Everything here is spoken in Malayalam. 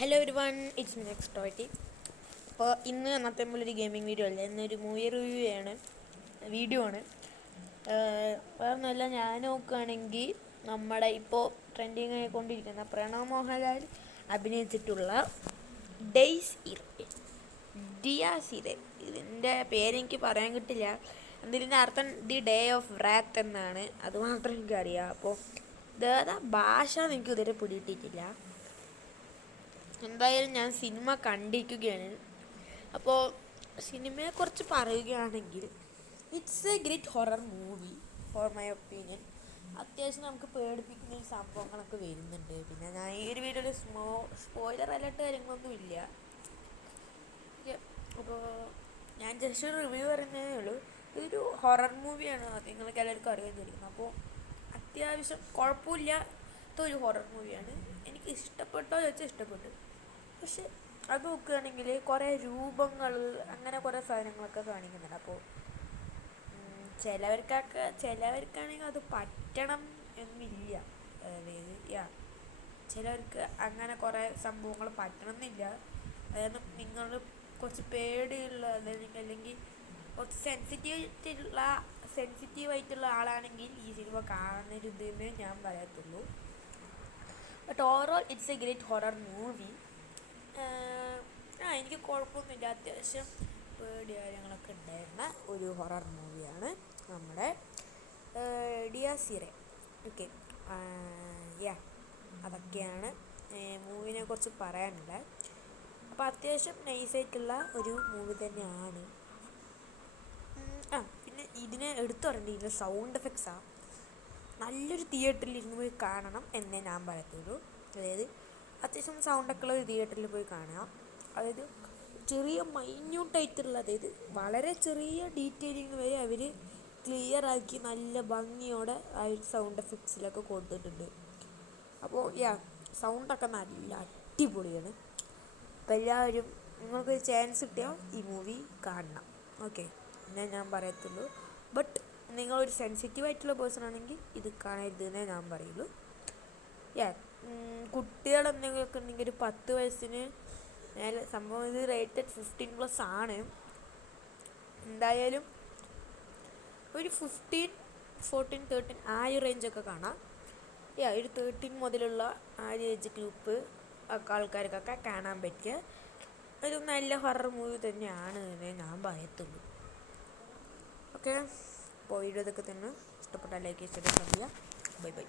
Hello every one, it's me next ടോയ്റ്റി. അപ്പോൾ ഇന്ന് അന്നത്തെ പോലൊരു ഗെയിമിംഗ് വീഡിയോ അല്ല, ഇന്നൊരു മൂവി റിവ്യൂ വീഡിയോ ആണ്. വേറെ ഒന്നുമല്ല, ഞാൻ നോക്കുകയാണെങ്കിൽ നമ്മുടെ ഇപ്പോൾ ട്രെൻഡിങ് ആയിക്കൊണ്ടിരിക്കുന്ന പ്രണവ് മോഹൻലാൽ അഭിനയിച്ചിട്ടുള്ള ഡിയാസ് ഇറേ, ഇതിൻ്റെ പേരെനിക്ക് പറയാൻ കിട്ടില്ല. ഇതിൻ്റെ അർത്ഥം ദി ഡേ ഓഫ് റാത്ത് എന്നാണ്, അതുമാത്രം എനിക്കറിയാം. അപ്പോൾ ഇതേതാ ഭാഷ എനിക്ക് ഇതുവരെ പിടിയിട്ടിട്ടില്ല. എന്തായാലും ഞാൻ സിനിമ കണ്ടിരിക്കുകയാണ്. അപ്പോൾ സിനിമയെക്കുറിച്ച് പറയുകയാണെങ്കിൽ it's A great horror movie for my opinion. അത്യാവശ്യം നമുക്ക് പേടിപ്പിക്കുന്ന സംഭവങ്ങളൊക്കെ വരുന്നുണ്ട്. പിന്നെ ഞാൻ ഈ ഒരു വീഡിയോയിൽ സ്പോയിലർ അലർട്ട് കാര്യങ്ങളൊന്നും ഇല്ല. അപ്പോൾ ഞാൻ ജസ്റ്റ് ഒരു റിവ്യൂ പറയുന്നതേ ഉള്ളൂ. ഇതൊരു ഹൊറർ മൂവിയാണ്, നിങ്ങൾക്ക് എല്ലാവർക്കും അറിയാൻ. അപ്പോൾ അത്യാവശ്യം കുഴപ്പമില്ലാത്തൊരു ഹൊറർ മൂവിയാണ്. എനിക്ക് ഇഷ്ടപ്പെട്ടോ ചോദിച്ചാൽ ഇഷ്ടപ്പെട്ടു. പക്ഷെ അത് നോക്കുകയാണെങ്കിൽ കുറേ രൂപങ്ങൾ അങ്ങനെ കുറേ സാധനങ്ങളൊക്കെ കാണിക്കുന്നുണ്ട്. അപ്പോൾ ചിലവർക്കാണെങ്കിൽ അത് പറ്റണം എന്നില്ല. അതായത് ചിലവർക്ക് അങ്ങനെ കുറേ സംഭവങ്ങൾ പറ്റണം എന്നില്ല. അതായത് നിങ്ങൾ കുറച്ച് പേടിയുള്ള അല്ലെങ്കിൽ കുറച്ച് സെൻസിറ്റീവായിട്ടുള്ള ആളാണെങ്കിൽ ഈ സിനിമ കാണരുതെന്ന് ഞാൻ പറയത്തുള്ളൂ. But overall it's A great horror movie. എനിക്ക് കുഴപ്പമൊന്നുമില്ല. അത്യാവശ്യം പേടി കാര്യങ്ങളൊക്കെ ഉണ്ടായിരുന്ന ഒരു ഹൊറർ മൂവിയാണ് നമ്മുടെ ഡിയാസ് ഇറേ. ഓക്കെ, അതൊക്കെയാണ് മൂവിനെ കുറിച്ച് പറയാനുള്ളത്. അപ്പോൾ അത്യാവശ്യം നൈസായിട്ടുള്ള ഒരു മൂവി തന്നെയാണ്. പിന്നെ ഇതിനെ എടുത്തു പറയേണ്ടത് ഇതിൻ്റെ സൗണ്ട് എഫക്ട്സാണ്. നല്ലൊരു തിയേറ്ററിൽ ഇരുന്ന് പോയി കാണണം എന്നേ ഞാൻ പറയത്തുള്ളൂ. അതായത് അത്യാവശ്യം സൗണ്ടൊക്കെ ഉള്ള ഒരു തിയേറ്ററിൽ പോയി കാണുക. അതായത് ചെറിയ മൈന്യൂട്ടായിട്ടുള്ള, അതായത് വളരെ ചെറിയ ഡീറ്റെയിലിങ് വരെ അവർ ക്ലിയറാക്കി നല്ല ഭംഗിയോടെ ആ ഒരു സൗണ്ട് എഫക്ട്സിലൊക്കെ കൊടുത്തിട്ടുണ്ട്. അപ്പോൾ സൗണ്ടൊക്കെ നല്ല അടിപൊളിയാണ്. അപ്പോൾ എല്ലാവരും നിങ്ങൾക്കൊരു ചാൻസ് കിട്ടിയാൽ ഈ മൂവി കാണണം. ഓക്കെ, എന്നേ ഞാൻ പറയത്തുള്ളൂ. ബട്ട് നിങ്ങളൊരു സെൻസിറ്റീവായിട്ടുള്ള പേഴ്സൺ ആണെങ്കിൽ ഇത് കാണരുതെന്നേ ഞാൻ പറയുള്ളൂ. കുട്ടികളെന്തെങ്കിലുമൊക്കെ ഉണ്ടെങ്കിൽ ഒരു 10 വയസ്സിന് മേലെ, സംഭവം ഇത് റേറ്റഡ് 15+ ആണ്. എന്തായാലും ഒരു 15, 14, 13 ആ ഒരു റേഞ്ചൊക്കെ കാണാം. ഒരു 13 മുതലുള്ള ആ ഒരു ഏജ് ഗ്രൂപ്പ് ഒക്കെ ആൾക്കാർക്കൊക്കെ കാണാൻ പറ്റിയ ഒരു നല്ല ഹൊറർ മൂവി തന്നെയാണ് എന്നേ ഞാൻ പറയത്തുള്ളൂ. ഓക്കെ, അപ്പോൾ വീഡിയോ ഇതൊക്കെ തന്നെ. ഇഷ്ടപ്പെട്ടാൽ ലൈക്ക് ചെയ്യുക. Bye bye.